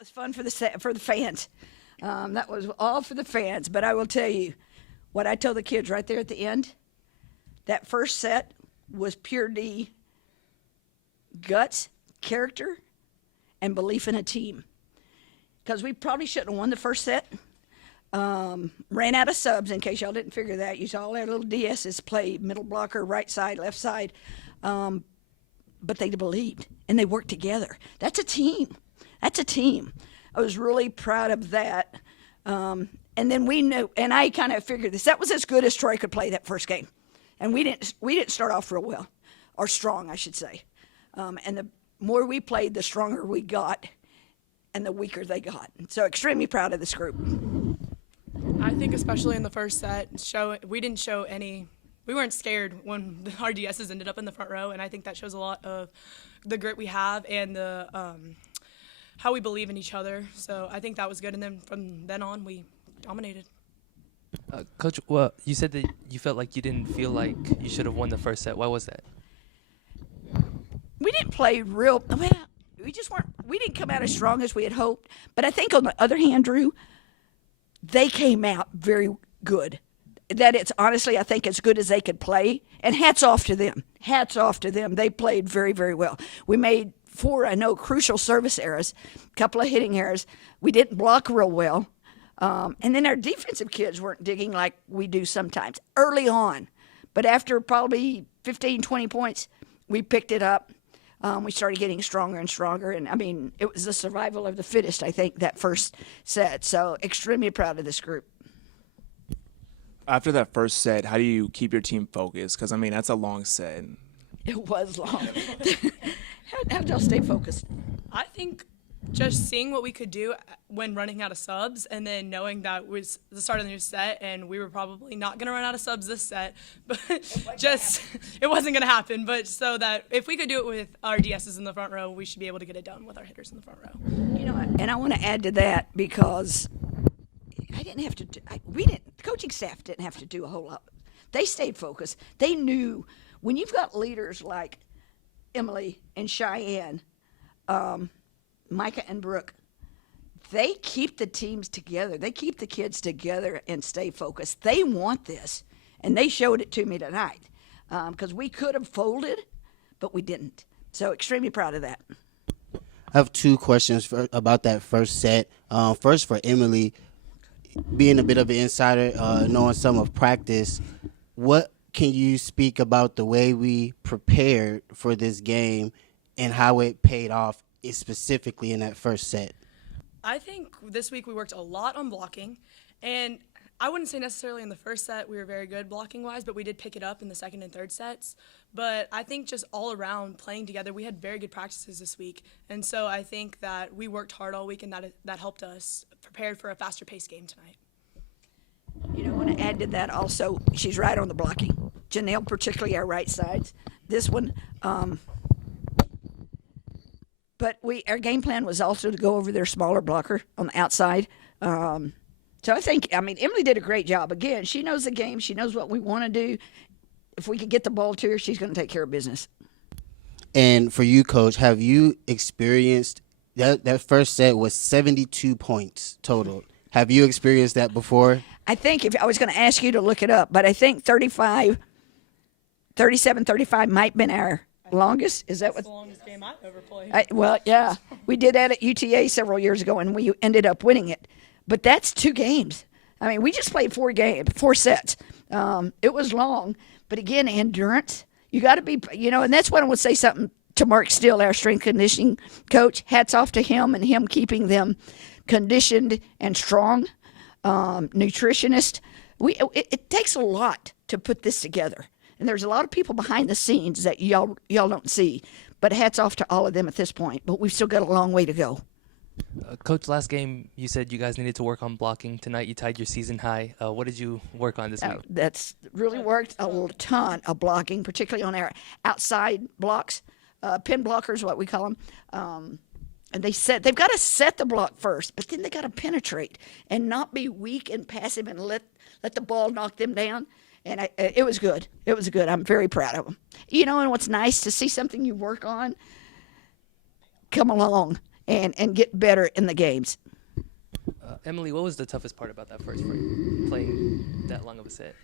was fun for the fans. That was all for the fans. But I will tell you, what I told the kids right there at the end, that first set was pure D guts, character, and belief in a team. Because we probably shouldn't have won the first set. Ran out of subs, in case y'all didn't figure that. You saw all our little DSs play middle blocker, right side, left side. But they believed, and they worked together. That's a team. That's a team. I was really proud of that. And then we knew, and I kind of figured this. That was as good as Troy could play that first game. And we didn't start off real well, or strong, I should say. And the more we played, the stronger we got, and the weaker they got. So extremely proud of this group. I think especially in the first set, we weren't scared when the RDSs ended up in the front row, and I think that shows a lot of the grit we have and the how we believe in each other. So I think that was good, and then from then on, we dominated. Coach, well, you said that you felt like you didn't feel like you should have won the first set. Why was that? We didn't play real well. We didn't come out as strong as we had hoped. But I think on the other hand, Drew, they came out very good. That it's honestly, I think, as good as they could play. And hats off to them. Hats off to them. They played very, very well. We made 4, I know, crucial service errors, a couple of hitting errors. We didn't block real well. And then our defensive kids weren't digging like we do sometimes early on. But after probably 15, 20 points, we picked it up. We started getting stronger and stronger. And, I mean, it was the survival of the fittest, I think, that first set. So extremely proud of this group. After that first set, how do you keep your team focused? Because, I mean, that's a long set. It was long. How'd y'all stay focused? I think just seeing what we could do when running out of subs, and then knowing that was the start of the new set, and we were probably not going to run out of subs this set, but it wasn't going to happen. But so that if we could do it with our DSs in the front row, we should be able to get it done with our hitters in the front row. You know, and I want to add to that because I didn't have to. The coaching staff didn't have to do a whole lot. They stayed focused. They knew when you've got leaders like Emily and Cheyenne, Micah and Brooke, they keep the teams together. They keep the kids together and stay focused. They want this, and they showed it to me tonight because we could have folded, but we didn't. So extremely proud of that. I have 2 questions about that first set. First for Emily, being a bit of an insider, knowing some of practice, what can you speak about the way we prepared for this game and how it paid off specifically in that first set? I think this week we worked a lot on blocking, and I wouldn't say necessarily in the first set we were very good blocking-wise, but we did pick it up in the second and third sets. But I think just all around playing together, we had very good practices this week, and so I think that we worked hard all week, and that helped us prepare for a faster-paced game tonight. You know, I want to add to that also, she's right on the blocking. Janelle, particularly our right sides. This one, but our game plan was also to go over their smaller blocker on the outside. So I think, Emily did a great job. Again, she knows the game. She knows what we want to do. If we could get the ball to her, she's going to take care of business. And for you, Coach, have you experienced that first set was 72 points total? Have you experienced that before? I think if I was going to ask you to look it up, but I think 37, 35 might have been our longest. Is that what? That's the longest game I've ever played. Well, yeah. We did that at UTA several years ago, and we ended up winning it. But that's 2 games. I mean, we just played 4 sets. It was long. But, again, endurance. You got to be, and that's what I would say something to Mark Steele, our strength conditioning coach. Hats off to him and him keeping them conditioned and strong. Nutritionist. It takes a lot to put this together. And there's a lot of people behind the scenes that y'all don't see. But hats off to all of them at this point. But we've still got a long way to go. Coach, last game you said you guys needed to work on blocking. Tonight you tied your season high. What did you work on this week? That's really worked a ton of blocking, particularly on our outside blocks, pin blockers, what we call them. And they've got to set the block first, but then they got to penetrate and not be weak and passive and let the ball knock them down. And it was good. It was good. I'm very proud of them. And what's nice to see something you work on come along. and get better in the games. Emily, what was the toughest part about that first frame, playing that long of a set?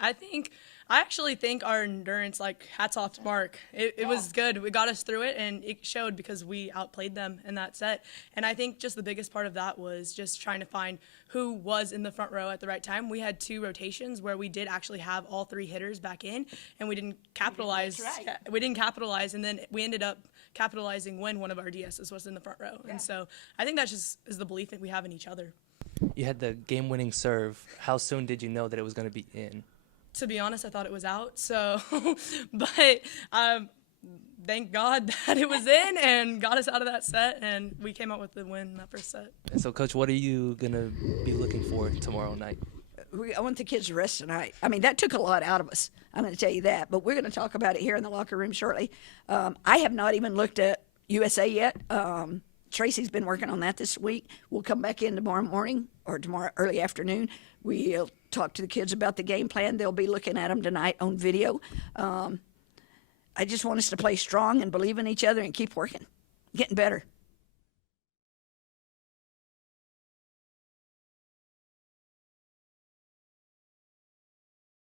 I actually think our endurance, like, hats off to Mark. It was good. It got us through it, and it showed because we outplayed them in that set. And I think just the biggest part of that was just trying to find who was in the front row at the right time. We had 2 rotations where we did actually have all 3 hitters back in, and we didn't capitalize. That's right. We didn't capitalize, and then we ended up capitalizing when one of our DSs was in the front row. And so I think that just is the belief that we have in each other. You had the game-winning serve. How soon did you know that it was going to be in? To be honest, I thought it was out. So, but thank God that it was in and got us out of that set, and we came out with the win in that first set. And so, Coach, what are you going to be looking for tomorrow night? I want the kids to rest tonight. I mean, that took a lot out of us. I'm going to tell you that. But we're going to talk about it here in the locker room shortly. I have not even looked at USA yet. Tracy's been working on that this week. We'll come back in tomorrow morning or tomorrow early afternoon. We'll talk to the kids about the game plan. They'll be looking at them tonight on video. I just want us to play strong and believe in each other and keep working, getting better.